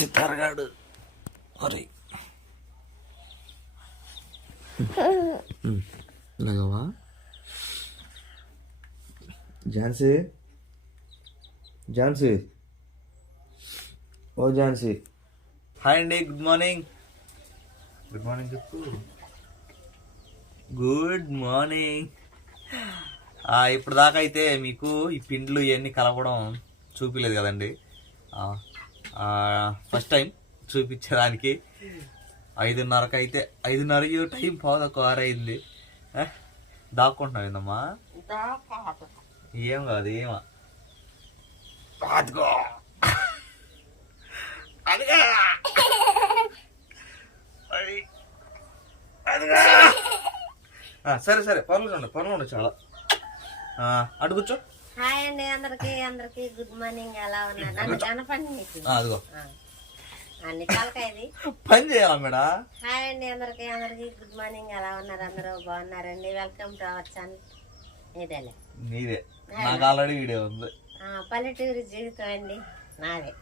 సితారగాడు మరి ఇలాగవా? ఝాన్సీ. ఝాన్సీ. ఓ ఝాన్సీ. హాయ్ అండి గుడ్ మార్నింగ్. గుడ్ మార్నింగ్ చెప్పు. Good morning. ఇప్పుడు దాకా అయితే మీకు ఈ పిండ్లు ఇవన్నీ కలపడం చూపించలేదు కదండి. ఫస్ట్ టైం చూపించడానికి. ఐదున్నరకు అయితే ఐదున్నర టైం పోదు ఒక వారం అయింది దాక్కుంటున్నావు ఏందమ్మా? ఏం కాదు ఏమా? అదిగో. అదిగా. అదిగా. సరే సరే పనులు ఉండు పనులు ఉండు చాలా. అడుగుచ్చు కూర్చో. హాయ్ అండి అందరికి అందరికి గుడ్ మార్నింగ్. ఎలా ఉన్నారు? నన్ను కనపండి అదిగో. అన్ని తలకాయది పని చేయాలా మేడా? హాయ్ అండి అందరికి అందరికి గుడ్ మార్నింగ్. ఎలా ఉన్నారు అందరూ? బాగున్నారండి? Welcome to our channel. ఇదేలే. నీదే. నాకు ఆల్రెడీ వీడియో ఉంది. ఆ, పల్లెటూరి జీవితం అండి. నాదే.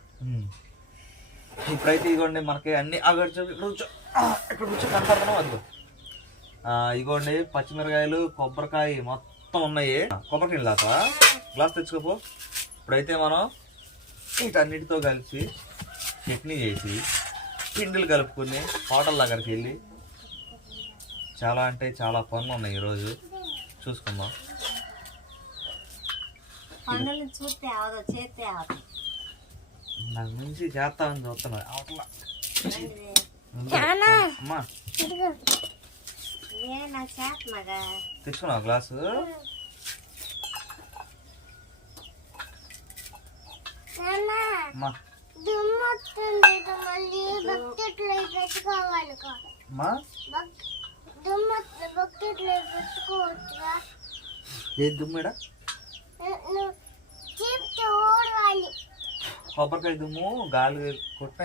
ఇప్పుడైతే ఇదిగోండి మనకి అన్ని అక్కడ కూర్చో. ఇక్కడ కూర్చో కనపడుతున్నావు అదిగో. ఇదిగోండి పచ్చిమిరకాయలు కొబ్బరికాయ మొత్తం ఉన్నాయి. కొబ్బరికాయలు దాకా గ్లాస్ తెచ్చుకోపో. ఇప్పుడైతే మనం వీటన్నిటితో కలిసి చట్నీ చేసి పిండిలు కలుపుకొని హోటల్ దగ్గరికి వెళ్ళి చాలా అంటే చాలా పనులు ఉన్నాయి ఈరోజు. చూసుకుందాం. పనులు చూస్తే అవదో చేస్తే అవదు. నాకు మించి చేస్తామని చూస్తున్నా. అవట్లా. అమ్మా. తెచ్చుకున్నావు గ్లాసు అమ్మా దుమ్మొస్తుంది మళ్ళీ బకెట్లో పెట్టుకోవాలి అమ్మా దుమ్మ బకెట్లో పెట్టుకోవచ్చుగా ఏ దుమ్మిడా కొబ్బరికాయ దుమ్ము గాలి కొట్ట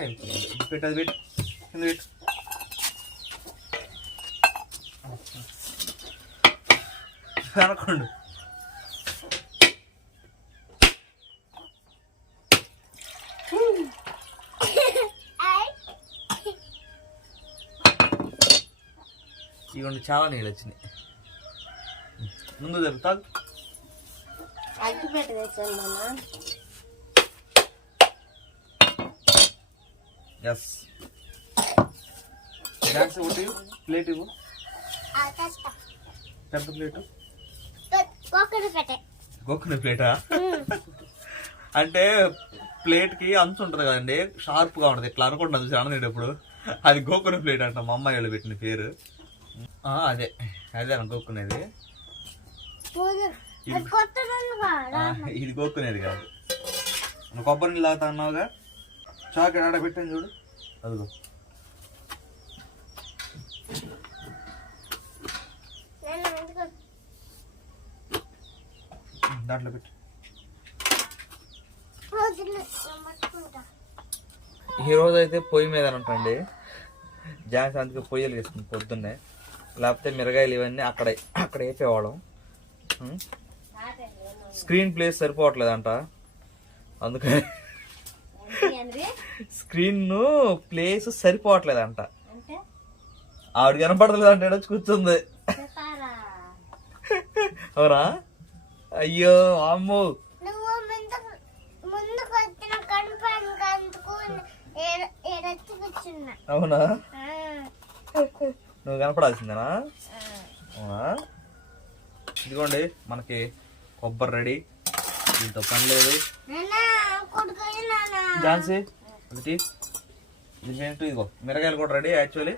పెట్టు అది పెట్టు. కింద పెట్టు. కనకండు ఇవన్నీ చాలా నీళ్ళు వచ్చినాయి. ముందు తెచ్చాను ఎస్ డాన్స్ ఒకటి ప్లేట్ ఇవ్వు. పెద్ద ప్లేటు గోకునే ప్లేటా అంటే ప్లేట్కి అంచు ఉంటుంది కదండి షార్ప్గా ఉంటుంది. ఇట్లా అనుకుంటున్నాను చూసి అననేటప్పుడు అది గోకునే ప్లేట్ అంట మా అమ్మాయి వాళ్ళు పెట్టిన పేరు. అదే అదే ఆ, ఇది గోక్కునేది కాదు. నువ్వు కొబ్బరి నీళ్ళు తాగుతా అన్నావుగా? చాకెట్ ఆడ పెట్టాను చూడు. అదిగో. దాంట్లో పెట్టు. ఈ రోజు అయితే పొయ్యి మీద అంటండి జాన్స్ అందుకే పొయ్యిలు వేసుకుంది పొద్దున్నే లేకపోతే మిరగాయలు ఇవన్నీ అక్కడ అక్కడ వేపేవాళ్ళం. ఉం? Screen place సరిపోవట్లేదంట. అందుకని స్క్రీన్ ప్లేస్ సరిపోవట్లేదంట. అంటే? ఆవిడ కనపడలేదు అంటే వచ్చి కూర్చుంది. అవునా? అయ్యో అమ్మో అవునా? నువ్వు కనపడాల్సిందేనా? అవునా? ఇదిగోండి మనకి కొబ్బరి రెడీ. దీంతో పని లేదు. ఝాన్సీ ఒకటి. ఇది ఏంటో ఇదిగో మిరగాయలు కూడా రెడీ యాక్చువల్లీ.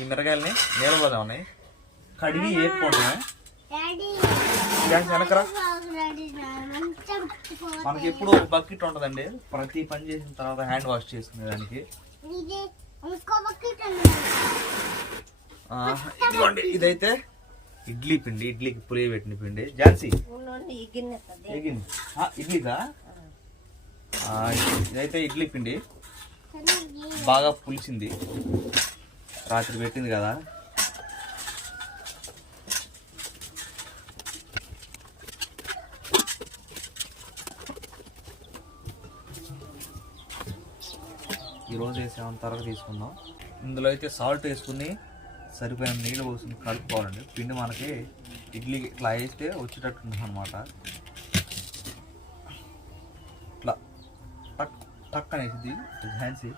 ఈ మిరగాయలని నీళ్ళలోనే ఉన్నాయి. కడిగి డాడీ ఝాన్సీ వెనకరా. మనకి ఎప్పుడు ఒక బకెట్ ఉంటుందండి. ప్రతి పని చేసిన తర్వాత హ్యాండ్ వాష్ చేసుకునే దానికి ఇదిగోండి ఇదైతే ఇడ్లీ పిండి ఇడ్లీకి పులియబెట్టిన పిండి. ఝాన్సీ ఇడ్లీకా ఇదైతే ఇడ్లీ పిండి. బాగా పులిచింది రాత్రి పెట్టింది కదా. ఈరోజు వేసే తర్వాత తీసుకుందాం. ఇందులో అయితే సాల్ట్ వేసుకుని సరిపోయిన నీళ్ళు పోసుకుని కలుపుకోవాలండి. పిండి మనకి ఇడ్లీ ఇట్లా వేస్తే వచ్చేటట్టు ఉంటుంది అనమాట ఇట్లా టక్ టక్ అనేసి ఝాన్సీ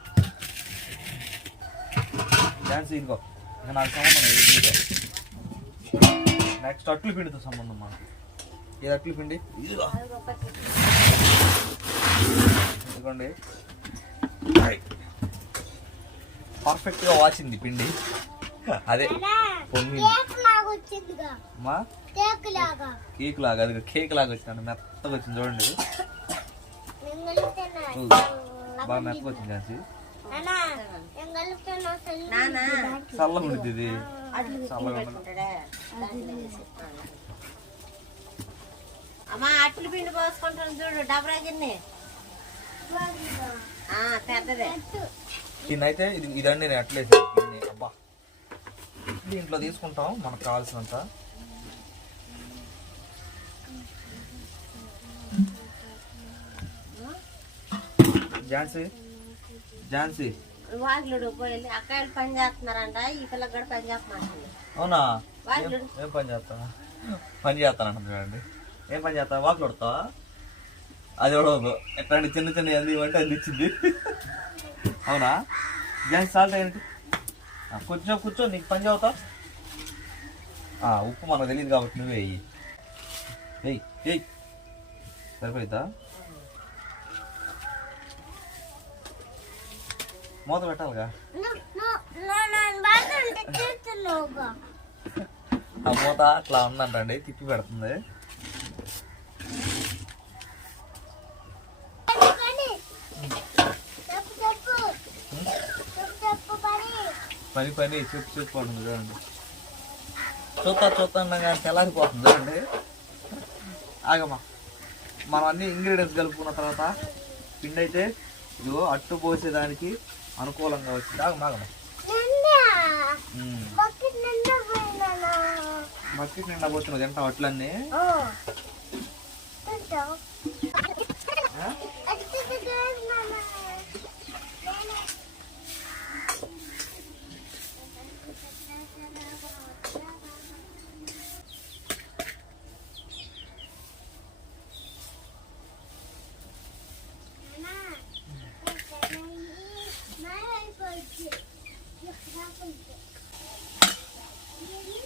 ఝాన్సీ ఇంకో ఇంకా నాకు సంబంధం ఇడ్లీతో నెక్స్ట్ అట్లు పిండితో సంబంధం మనకి. ఏది అట్లు పిండి? ఎందుకండి పర్ఫెక్ట్గా వాచింది పిండి. అదే. కేక్ లాగా వచ్చిందిగా. మా? కేక్ లాగా. కేక్ లాగా అది కేక్ లాగా వచ్చింది. మెత్తగా వచ్చింది చూడండి. బాగా మెత్తగా వచ్చింది చల్లగా ఉండిద్ది ఇది. చల్లగా. అమ్మా అట్లు పిండి పోసుకుంటాను చూడు డబరా గిన్నె. ఆ, పెద్దదే. దీన్నైతే ఇది ఇదండి నేను అట్లే దీన్ని అబ్బా. దీంట్లో తీసుకుంటాం మనకు కావాల్సినంత. ఝాన్సీ ఝాన్సీ. వాకిలుడు పోయి అక్కాయలు పని చేస్తున్నారంట ఈ పిల్లకి కూడా పని అవునా? ఏం- పని చేస్తా పని చేస్తానంట చూడండి. ఏం పని చేస్తా వాకులు కొడతావా? అది కూడా ఎట్లాంటి చిన్న చిన్న అంటే అది ఇచ్చింది. అవునా? ఝాన్సీ సాల్ట్ ఏంటి? ఆ, కూర్చో కూర్చో నీకు పని చదువుతా? ఉప్పు మనకు తెలియదు కాబట్టి నువ్వే వెయ్యి. వెయ్యి వెయ్యి. సరిపోయిద్దా? మూత పెట్టాలిగా? ఆ మూత అట్లా ఉందంటండి తిప్పి పెడుతుంది పని చెప్పు చెప్పు చెప్పు చెప్పు పని పని పని చెప్పు చెప్పు అంటుంది చూడండి. చూస్తా చూస్తా కానీ తెల్లారిపోతుంది చూడండి. ఆగమ్మా. మనం అన్ని ఇంగ్రీడియంట్స్ కలుపుకున్న తర్వాత పిండి అయితే ఇదిగో అట్టు పోసేదానికి అనుకూలంగా వచ్చింది. ఆగమ్మా ఆగమ్మా. బకెట్ నిండా పోతున్నావు తింటావు అట్లన్నీ ఓ తింటావు ఆ? అది తింటావు నాన్న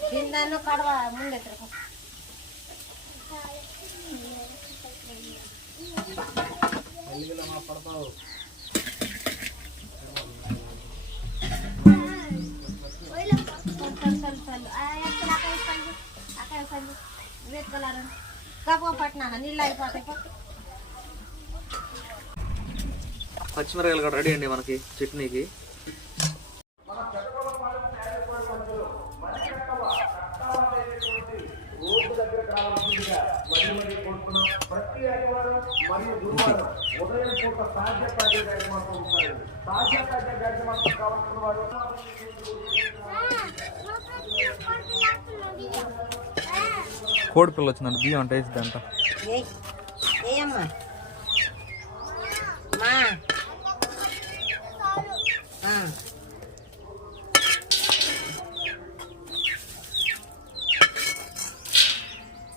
కిందను కడవ ముందు ఎత్తుకో పడతావు చల్ చల్ చల్ ఎక్కడ అక్కడ పని అక్కడ పని వేసుకోలేరు కప్పు పట్టినా నీళ్ళు అయిపోతాయి పో. పచ్చిమిరకాయలు కూడా రెడీ అండి మనకి చట్నీకి. కోడి పిల్ల వచ్చిందంట బియ్యం అంటే వేసిద్దంట. మా. ఆ.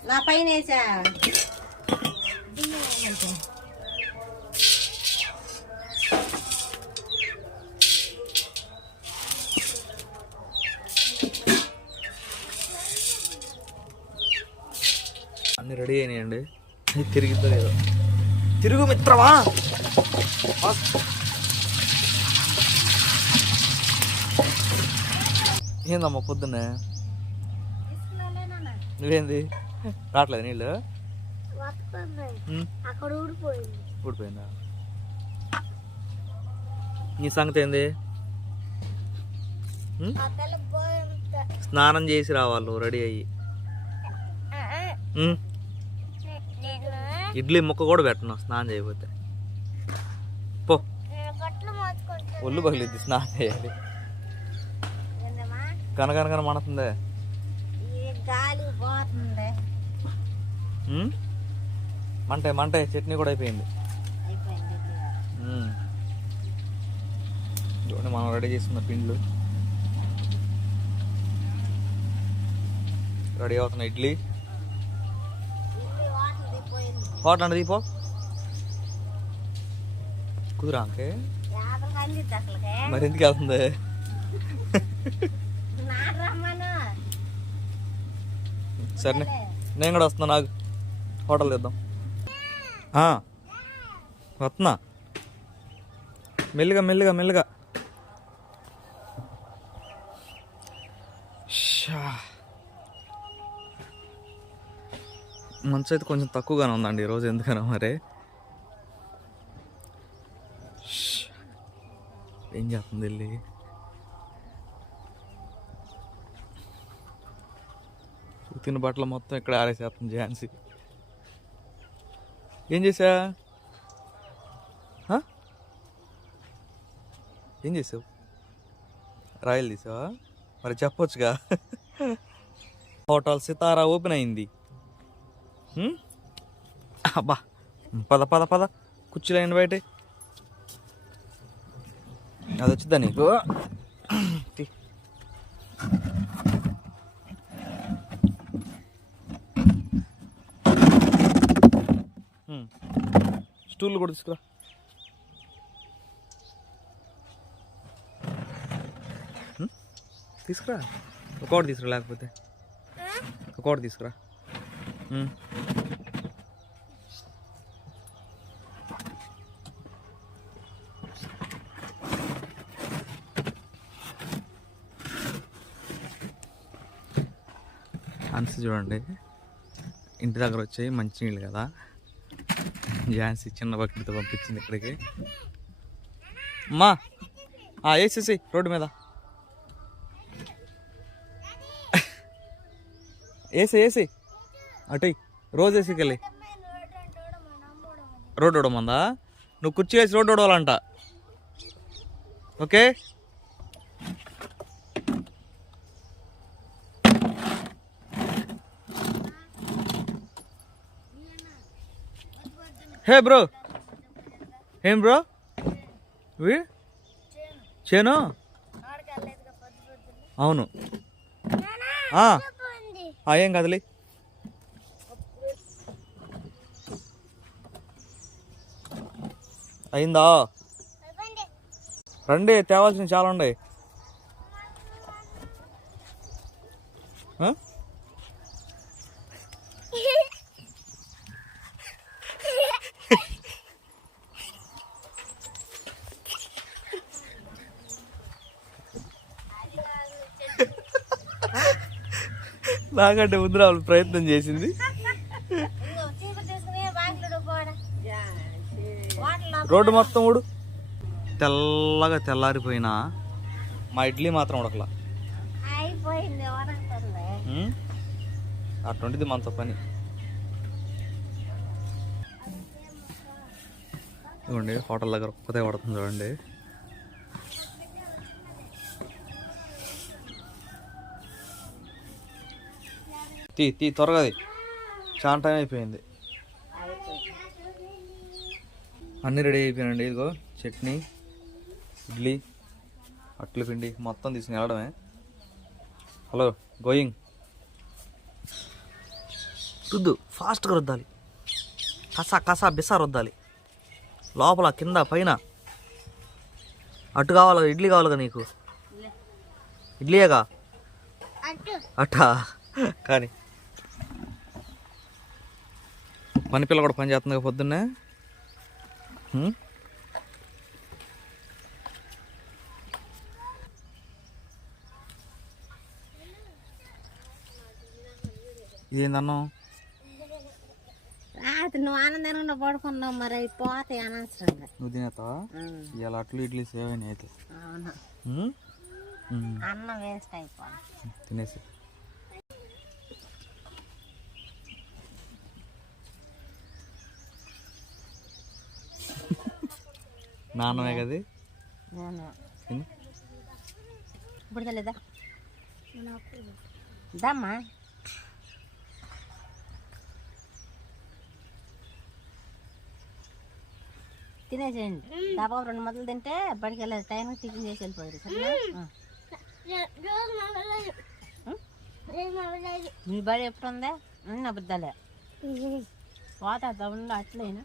నా పైన వేసా. రెడీ అయినాయండి. తిరిగిద్దో లేదో తిరుగు మిత్రమా? ఏందమ్మా పొద్దున్నే? నువ్వేంది? రావట్లేదు నీళ్ళు? ఊడిపోయింది. నీ సంగతి ఏంది? స్నానం చేసి రావాలి రెడీ అయ్యి. ఇడ్లీ ముక్క కూడా పెట్టను స్నానం చేయకపోతే. పో. ఒళ్ళు పగిలిద్ది స్నానం చేయాలి. కనకనకన మనతుందే? మంటే మంటే చట్నీ కూడా అయిపోయింది. చూడండి మనం రెడీ చేసుకున్న పిండ్లు. రెడీ అవుతున్న ఇడ్లీ. హోటల్ అండి దీపో కుదురా అంకే మరి ఎందుకు వెళ్తుంది సరే నేను కూడా వస్తున్నా నాకు హోటల్ ఇద్దాం వస్తున్నా మెల్లిగా మెల్లిగా మెల్లిగా మంచు అయితే కొంచెం తక్కువగానే ఉందండి ఈరోజు ఎందుకనో మరి. ఏం చేస్తుంది వెళ్ళి? ఉతిన బట్టలు మొత్తం ఇక్కడ ఆరేసేస్తుంది ఝాన్సీ. ఏం చేసా ఏం చేసావు రాయలు తీసావా మరి చెప్పొచ్చుగా. హోటల్ సితారా ఓపెన్ అయింది. అబ్బా పద పద పద. కుర్చీలైన బయట. అది వచ్చిద్దా నీకు? స్టూల్ కూడా తీసుకురా. తీసుకురా. ఒకటి తీసుకురా లేకపోతే. ఒకటి తీసుకురా. హ్మ్. చూడండి. ఇంటి దగ్గర వచ్చాయి మంచినీళ్ళు కదా. ఝాన్సీ చిన్న బకెట్తో పంపించింది ఇక్కడికి. అమ్మా! వేసేసి రోడ్డు మీద. వేసి వేసి అటు రోజు వేసుకెళ్ళి రోడ్డు ఉడమందా నువ్వు కుర్చీ వేసి రోడ్డు ఉడవాలంట ఓకే? Hey bro. ఏం బ్రో? చేను? అవును. ఆ, ఏం కదలి. అయిందా? రండి తేవాల్సినవి చాలా ఉన్నాయి? నాకంటే ముందు రావాలి ప్రయత్నం చేసింది ఇంకో చీపురు తీసుకుని బాంకులు పోడా వాటర్ రోడ్డు మొత్తం ఊడు. తెల్లగా తెల్లారిపోయినా మా ఇడ్లీ మాత్రం ఉడకలా? అటువంటిది మనతో పని. చూడండి హోటల్ దగ్గర ఒక్కతే పడుతుంది చూడండి. తీ తీ త్వరగా. చాలా టైం అయిపోయింది. అన్నీ రెడీ అయిపోయినండి ఇదిగో చట్నీ ఇడ్లీ అట్ల పిండి మొత్తం తీసుకుని వెళ్ళడమే. Hello going. రుద్దు ఫాస్ట్గా రుద్దాలి. కసా కసా బిసా రుద్దాలి. లోపల కింద పైన. అటు కావాలి ఇడ్లీ కావాలిగా నీకు? ఇడ్లీయేగా? అటు. అట్టా కానీ. పని పిల్ల కూడా పని చేస్తుంది పొద్దున్నే. హ్మ్? ఏందన్నావు రాత్రి నువ్వు ఆనందంగా పడుకున్నావు మరి అవి పోతాయి అనవసరంగా. నువ్వు తినేస్తావా? ఇలా అట్లు ఇడ్లీ సేవ్ అయినాయి అయితే. అన్నం వేస్ట్ అయిపోవాలి తినేసి నాన్నమే కది. ఇప్పుడు దమ్మా. తినేసేయండి. దాదాపు రెండు మొదలు తింటే బడికి వెళ్ళే టైంకి టిఫిన్ చేసి వెళ్ళిపోయారు మా వెళ్ళదు వెళ్ళదు బడి ఎప్పుడు ఉందా అన్న అబద్ధాలే. పోతా ఉండు అట్లేనా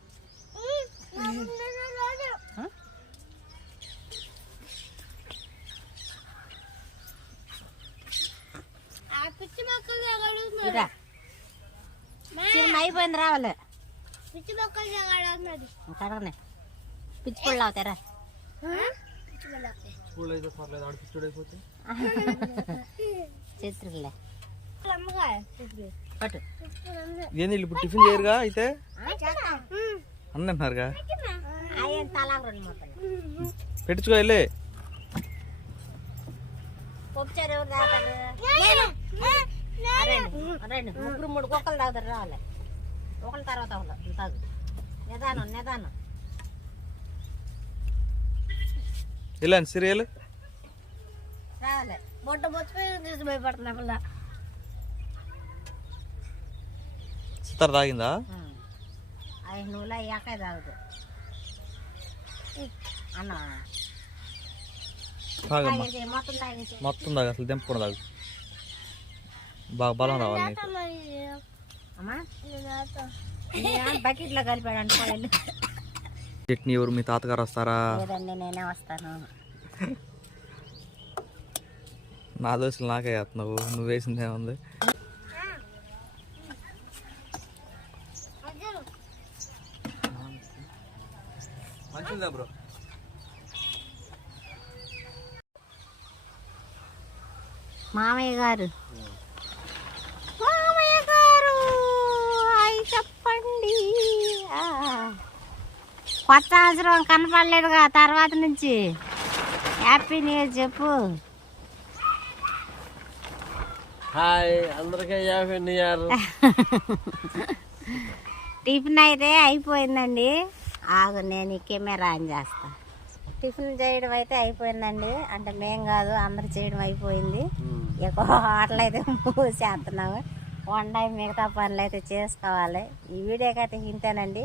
ఆ? ఆ పిచ్చి మొక్కలు ఎగడుతున్నారు ఇరా సినిమా అయిపోయింది రావాలి పిచ్చి మొక్కలు కడగనే పిచ్చి పళ్ళు అవుతారా పట్టు. ఏంది ఇప్పుడు టిఫిన్ చేయరుగా అయితే? చేస్తాం. అన్న అంటున్నారుగా అయ్యేం తలా రెండు మొక్కలు పెట్టించుకో వెళ్ళి. పొప్పుచారు ఎవరు రెండు ముగ్గురు మూడు కుక్కలు తాగుతారు రావాలి ఒకళ్ళ తర్వాత ఒకళ్ళు తాగు. నిదానం నిదానం. వెళ్ళండి సీరియల్? రావాలి బొట్ట బొచ్చిపోయి చూసి భయపడుతున్నా పిల్ల. సితార తాగిందా? ఐదు నువ్వులు అయ్యాక తాగుదు అన్న. మొత్తం తాగేసి. మొత్తం తాగు అసలు దింపకుండా తాగు. బాగా బలం రావాలి నీకు. బకెట్లో కలిపాడు చట్నీ ఎవరు మీ తాతగారు వస్తారా? లేదండి నేనే వస్తాను. నా దోశలు నాకే వేస్తున్నావు నువ్వు వేసింది ఏముంది? మంచిదా బ్రో? మామయ్య గారు మామయ్య గారు హాయ్ చెప్పండి ఆ. కొత్త సంవత్సరం కనపడలేదుగా తర్వాత నుంచి. హ్యాపీ న్యూ ఇయర్ చెప్పు. హాయ్ అందరికీ యాభై ఇయర్ టిఫిన్ అయితే అయిపోయిందండి. ఆగు నేను ఈ కెమెరా ఆన్ చేస్తా. టిఫిన్ చేయడం అయితే అయిపోయిందండి. అంటే మేం కాదు అందరు చేయడం అయిపోయింది. ఎక్కువ హోటల్ అయితే చేస్తున్నాము వంట మిగతా పనులు అయితే చేసుకోవాలి. ఈ వీడియోకి అయితే ఇంతేనండి.